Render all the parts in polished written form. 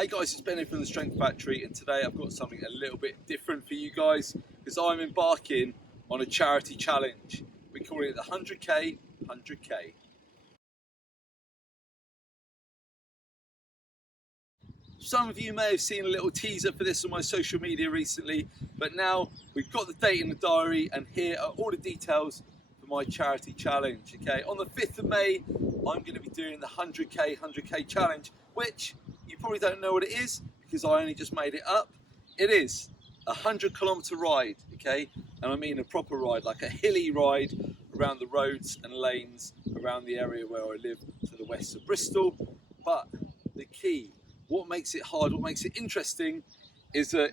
Hey guys, it's Ben here from the Strength Factory, and today I've got something a little bit different for you guys because I'm embarking on a charity challenge. We're calling it the 100k 100k. Some of you may have seen a little teaser for this on my social media recently, but now we've got the date in the diary and here are all the details for my charity challenge. Okay, on the 5th of May, I'm going to be doing the 100k challenge, which you probably don't know what it is because I only just made it up. It is a 100-kilometer ride, okay? And I mean a proper ride, like a hilly ride around the roads and lanes around the area where I live to the west of Bristol. But the key, what makes it hard, what makes it interesting, is that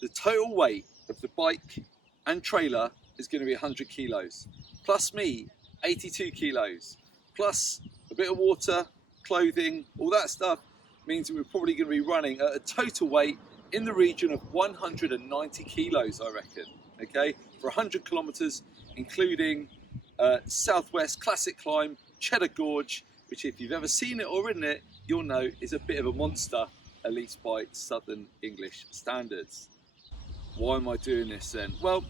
the total weight of the bike and trailer is going to be 100 kilos, plus me, 82 kilos, plus a bit of water, clothing, all that stuff means that we're probably going to be running at a total weight in the region of 190 kilos, I reckon, okay, for 100 kilometers, including Southwest Classic Climb, Cheddar Gorge, which if you've ever seen it or ridden it, you'll know is a bit of a monster, at least by Southern English standards. Why am I doing this then? Well,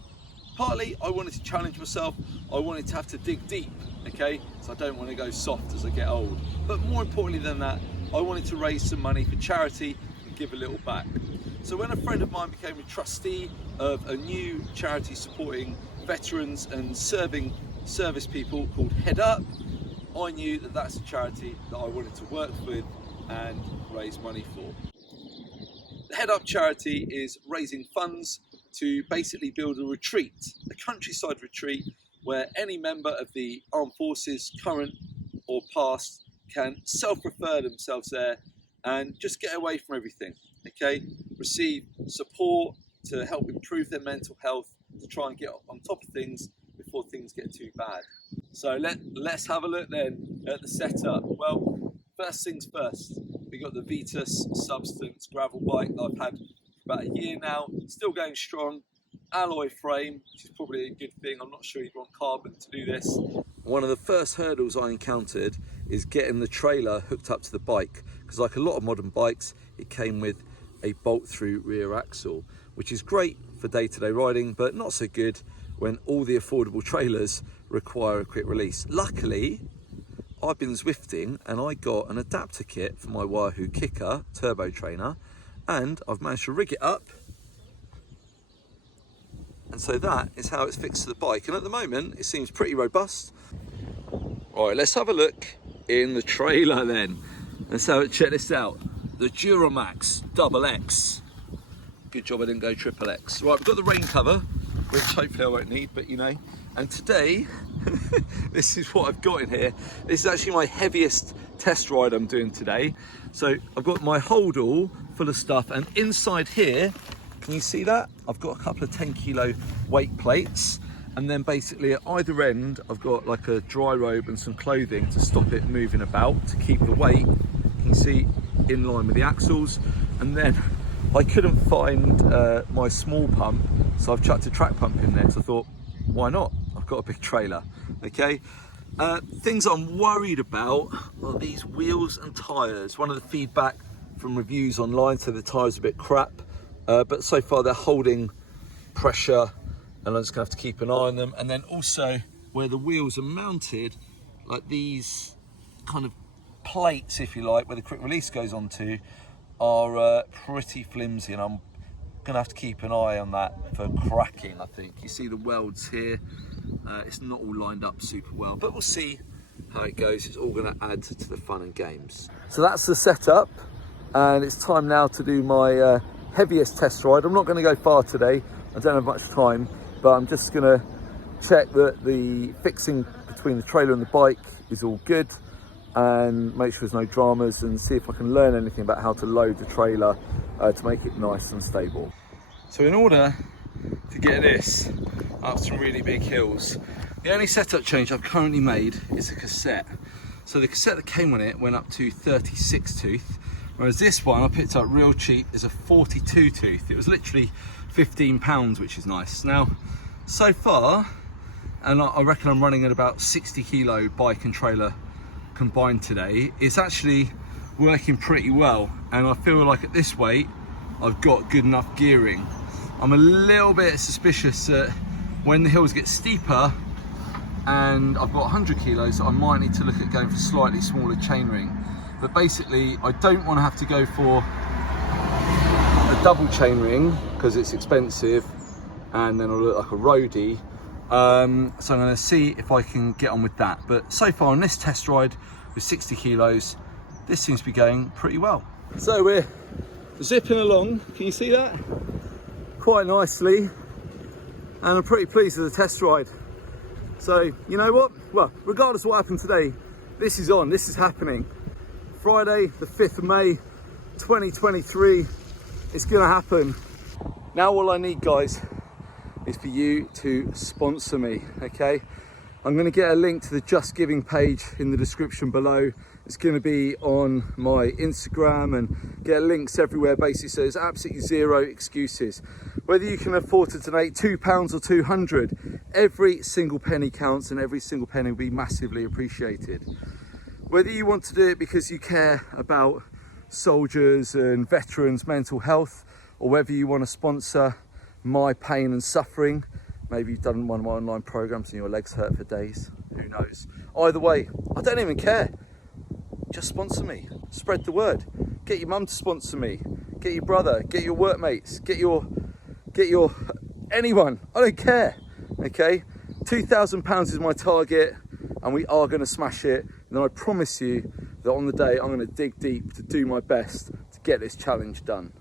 partly I wanted to challenge myself. I wanted to have to dig deep, okay? So I don't want to go soft as I get old. But more importantly than that, I wanted to raise some money for charity and give a little back. So when a friend of mine became a trustee of a new charity supporting veterans and service people called Head Up, I knew that that's a charity that I wanted to work with and raise money for. The Head Up charity is raising funds to basically build a retreat, a countryside retreat where any member of the armed forces, current or past, can self-refer themselves there and just get away from everything, okay? Receive support to help improve their mental health, to try and get on top of things before things get too bad. So let's have a look then at the setup. Well, first things first, we got the Vitus Substance gravel bike that I've had for about a year now, still going strong, alloy frame, which is probably a good thing. I'm not sure you'd want carbon to do this. One of the first hurdles I encountered is getting the trailer hooked up to the bike, because like a lot of modern bikes, it came with a bolt-through rear axle, which is great for day-to-day riding, but not so good when all the affordable trailers require a quick release. Luckily, I've been Zwifting and I got an adapter kit for my Wahoo Kicker turbo trainer, and I've managed to rig it up. And so that is how it's fixed to the bike. And at the moment, it seems pretty robust. All right, let's have a look in the trailer then. Let's check this out. The Duramax XX. Good job I didn't go triple X. Right, we've got the rain cover, which hopefully I won't need, but you know. And today, this is what I've got in here. This is actually my heaviest test ride I'm doing today. So I've got my hold all full of stuff, and inside here, can you see that? I've got a couple of 10 kilo weight plates, and then basically at either end, I've got like a dry robe and some clothing to stop it moving about, to keep the weight, can you see, in line with the axles. And then I couldn't find my small pump, so I've chucked a track pump in there. So I thought, why not? I've got a big trailer, okay? Things I'm worried about are these wheels and tyres. One of the feedback from reviews online said the tyres are a bit crap, but so far they're holding pressure, and I'm just gonna have to keep an eye on them. And then also where the wheels are mounted, like these kind of plates, if you like, where the quick release goes onto, are pretty flimsy, and I'm gonna have to keep an eye on that for cracking. I think you see the welds here, it's not all lined up super well, but we'll see how it goes. It's all gonna add to the fun and games. So that's the setup, and it's time now to do my heaviest test ride. I'm not going to go far today, I don't have much time, but I'm just going to check that the fixing between the trailer and the bike is all good, and make sure there's no dramas, and see if I can learn anything about how to load the trailer to make it nice and stable. So in order to get this up some really big hills, the only setup change I've currently made is a cassette. So the cassette that came on it went up to 36 tooth, whereas this one I picked up real cheap is a 42 tooth. It was literally £15, which is nice. Now, so far, and I reckon I'm running at about 60 kilo bike and trailer combined today, it's actually working pretty well, and I feel like at this weight I've got good enough gearing. I'm a little bit suspicious that when the hills get steeper and I've got 100 kilos, I might need to look at going for slightly smaller chainring. But basically I don't want to have to go for a double chainring because it's expensive and then I'll look like a roadie. So I'm going to see if I can get on with that. But so far on this test ride with 60 kilos, this seems to be going pretty well. So we're zipping along, can you see that? Quite nicely, and I'm pretty pleased with the test ride. So you know what, well, regardless of what happened today, this is on, this is happening. Friday the 5th of May 2023, it's gonna happen. Now all I need, guys, is for you to sponsor me, okay? I'm gonna get a link to the Just Giving page in the description below. It's gonna be on my Instagram and get links everywhere basically, so there's absolutely zero excuses. Whether you can afford to donate £2 or 200, every single penny counts and every single penny will be massively appreciated. Whether you want to do it because you care about soldiers and veterans' mental health, or whether you want to sponsor my pain and suffering, maybe you've done one of my online programs and your legs hurt for days, who knows. Either way, I don't even care. Just sponsor me, spread the word. Get your mum to sponsor me, get your brother, get your workmates, get your anyone, I don't care, okay? £2,000 is my target and we are gonna smash it. And then I promise you that on the day, I'm gonna dig deep to do my best to get this challenge done.